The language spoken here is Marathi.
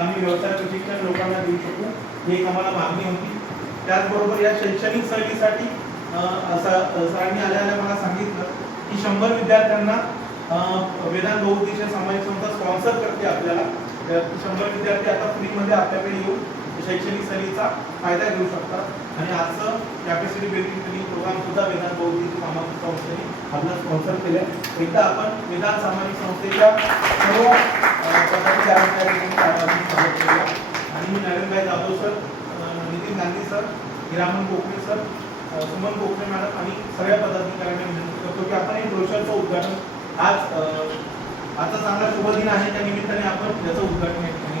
आम्ही व्यवसाय प्रशिक्षण लोकांना देऊ शकू. ही एक आम्हाला मागणी होती. त्याचबरोबर या शैक्षणिक सहलीसाठी अं, सरांनी आल्या आल्या मला सांगितलं की शंभर विद्यार्थ्यांना वेदांत बहुउद्देशीय सामाजिक संस्था स्पॉन्सर करते आपल्याला. शंभर विद्यार्थी आता फ्रीमध्ये आपल्याकडे येऊन शैक्षणिक सहलीचा फायदा घेऊ शकतात. आणि आजचं कॅपॅसिटी बिल्डिंग ट्रेनिंग प्रोग्राम सुद्धा वेदांत बहुउद्देशीय सामाजिक संस्थेने आपल्याला स्पॉन्सर केले एकदा आपण वेदांत सामाजिक संस्थेच्या सर्व Narendrabhai Jadhav sir Nitin Gandhi sir Hiraman Kokane sir Suman Kokane madam आणि सगळ्या पदाधिकाऱ्यांना विनंती करतो की आपण एक ब्रोशरचं उद्घाटन आज आजचा चांगला शुभ दिन आहे त्या निमित्ताने आपण याचं उद्घाटन या ठिकाणी